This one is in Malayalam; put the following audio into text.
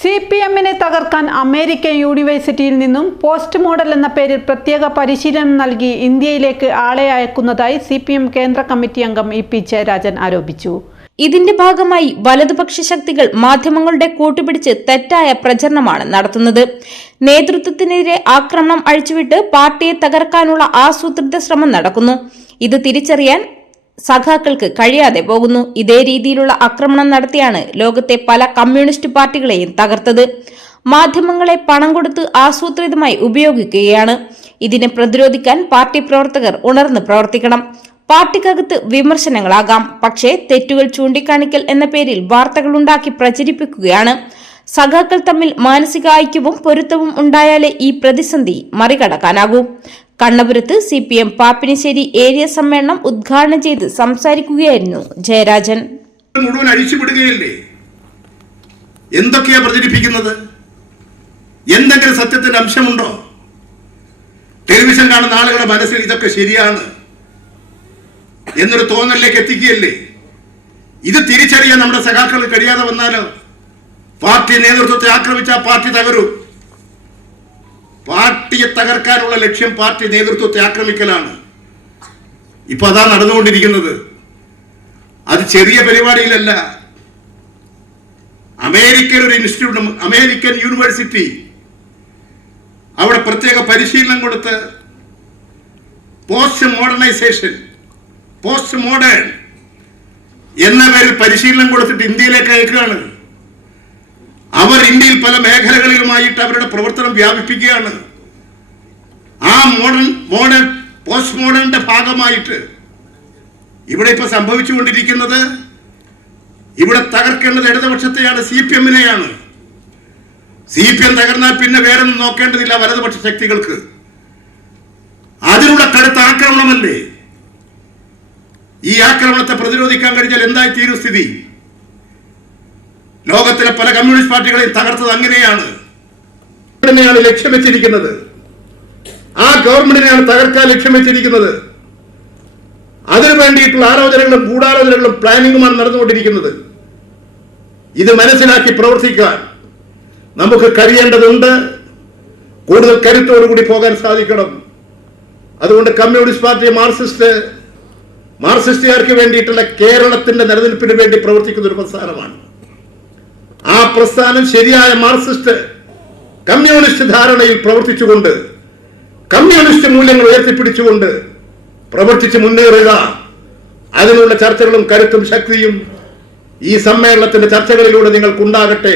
CPM-നെ തകർക്കാൻ അമേരിക്കൻ യൂണിവേഴ്സിറ്റിയിൽ നിന്നും പോസ്റ്റ് മോഡൽ എന്ന പേരിൽ പ്രത്യേക പരിശീലനം നൽകി ഇന്ത്യയിലേക്ക് ആളെ അയക്കുന്നതായി CPM കേന്ദ്ര കമ്മിറ്റി അംഗം EP ജയരാജൻ ആരോപിച്ചു. ഇതിന്റെ ഭാഗമായി വലതുപക്ഷ ശക്തികൾ മാധ്യമങ്ങളുടെ കൂട്ടുപിടിച്ച് തെറ്റായ പ്രചരണമാണ് നടത്തുന്നത്. നേതൃത്വത്തിനെതിരെ ആക്രമണം അഴിച്ചുവിട്ട് പാർട്ടിയെ തകർക്കാനുള്ള ആസൂത്രിത ശ്രമം നടക്കുന്നു. ഇത് തിരിച്ചറിയാൻ സഖാക്കൾക്ക് കഴിയാതെ പോകുന്നു. ഇതേ രീതിയിലുള്ള ആക്രമണം നടത്തിയാണ് ലോകത്തെ പല കമ്മ്യൂണിസ്റ്റ് പാർട്ടികളെയും തകർത്തത്. മാധ്യമങ്ങളെ പണം കൊടുത്ത് ആസൂത്രിതമായി ഉപയോഗിക്കുകയാണ്. ഇതിനെ പ്രതിരോധിക്കാൻ പാർട്ടി പ്രവർത്തകർ ഉണർന്ന് പ്രവർത്തിക്കണം. പാർട്ടിക്കകത്ത് വിമർശനങ്ങളാകാം, പക്ഷേ തെറ്റുകൾ ചൂണ്ടിക്കാണിക്കൽ എന്ന പേരിൽ വാർത്തകളുണ്ടാക്കി പ്രചരിപ്പിക്കുകയാണ്. സഖാക്കൾ തമ്മിൽ മാനസിക ഐക്യവും പൊരുത്തവും ഉണ്ടായാലേ ഈ പ്രതിസന്ധി മറികടക്കാനാകൂ. കണ്ണപുരത്ത് CPM പാപ്പിനിശ്ശേരി ഏരിയ സമ്മേളനം ഉദ്ഘാടനം ചെയ്ത് സംസാരിക്കുകയായിരുന്നു ജയരാജൻ. മുഴുവൻ അഴിച്ചുവിടുകയല്ലേ? എന്തൊക്കെയാ പ്രചരിപ്പിക്കുന്നത്? എന്തെങ്കിലും സത്യത്തിന്റെ അംശമുണ്ടോ? ടെലിവിഷൻ കാണുന്ന ആളുകളുടെ മനസ്സിൽ ഇതൊക്കെ ശരിയാണ് എന്നൊരു തോന്നലിലേക്ക് എത്തിക്കുകയല്ലേ? ഇത് തിരിച്ചറിയാൻ നമ്മുടെ സഖാക്കൾക്ക് കഴിയാതെ വന്നാലോ? പാർട്ടി നേതൃത്വത്തെ ആക്രമിച്ചാൽ പാർട്ടി തകരും. പാർട്ടിയെ തകർക്കാനുള്ള ലക്ഷ്യം പാർട്ടി നേതൃത്വത്തെ ആക്രമിക്കലാണ്. ഇപ്പൊ അതാ നടന്നുകൊണ്ടിരിക്കുന്നത്. അത് ചെറിയ പരിപാടിയിലല്ല. അമേരിക്കൻ ഒരു ഇൻസ്റ്റിറ്റ്യൂട്ട്, അമേരിക്കൻ യൂണിവേഴ്സിറ്റി, അവിടെ പ്രത്യേക പരിശീലനം കൊടുത്ത് പോസ്റ്റ് മോഡേൺ എന്ന പേരിൽ പരിശീലനം കൊടുത്തിട്ട് ഇന്ത്യയിലേക്ക് അയക്കുകയാണ്. അവർ ഇന്ത്യയിൽ പല മേഖലകളിലുമായിട്ട് അവരുടെ പ്രവർത്തനം വ്യാപിപ്പിക്കുകയാണ്. ആ പോസ്റ്റ് മോഡേണിന്റെ ഭാഗമായിട്ട് ഇവിടെ ഇപ്പൊ സംഭവിച്ചുകൊണ്ടിരിക്കുന്നത്, ഇവിടെ തകർക്കേണ്ടത് ഇടതുപക്ഷത്തെയാണ്, CPM-നെയാണ്. CPM തകർന്നാൽ പിന്നെ വേറൊന്നും നോക്കേണ്ടതില്ല വലതുപക്ഷ ശക്തികൾക്ക്. അതിനുള്ള കടുത്ത ആക്രമണമല്ലേ? ഈ ആക്രമണത്തെ പ്രതിരോധിക്കാൻ കഴിഞ്ഞാൽ എന്തായി തീരും സ്ഥിതി? ലോകത്തിലെ പല കമ്മ്യൂണിസ്റ്റ് പാർട്ടികളെയും തകർത്തത് അങ്ങനെയാണ്. ലക്ഷ്യം വെച്ചിരിക്കുന്നത് ആ ഗവൺമെന്റിനെയാണ് തകർക്കാൻ ലക്ഷ്യം വെച്ചിരിക്കുന്നത്. അതിനു വേണ്ടിയിട്ടുള്ള ആലോചനകളും ഗൂഢാലോചനകളും പ്ലാനിങ്ങുമാണ് നടന്നുകൊണ്ടിരിക്കുന്നത്. ഇത് മനസ്സിലാക്കി പ്രവർത്തിക്കാൻ നമുക്ക് കഴിയേണ്ടതുണ്ട്. കൂടുതൽ കരുത്തോടുകൂടി പോകാൻ സാധിക്കണം. അതുകൊണ്ട് കമ്മ്യൂണിസ്റ്റ് പാർട്ടി മാർക്സിസ്റ്റുകാർക്ക് വേണ്ടിയിട്ടുള്ള കേരളത്തിന്റെ നിലനിൽപ്പിന് വേണ്ടി പ്രവർത്തിക്കുന്ന ഒരു പ്രസ്ഥാനമാണ്. ആ പ്രസ്ഥാനം ശരിയായ മാർക്സിസ്റ്റ് കമ്മ്യൂണിസ്റ്റ് ധാരണയിൽ പ്രവർത്തിച്ചുകൊണ്ട്, കമ്മ്യൂണിസ്റ്റ് മൂല്യങ്ങൾ ഉയർത്തിപ്പിടിച്ചുകൊണ്ട് പ്രവർത്തിച്ച് മുന്നേറുക. അതിനുള്ള ചർച്ചകളും കരുത്തും ശക്തിയും ഈ സമ്മേളനത്തിന്റെ ചർച്ചകളിലൂടെ നിങ്ങൾക്കുണ്ടാകട്ടെ.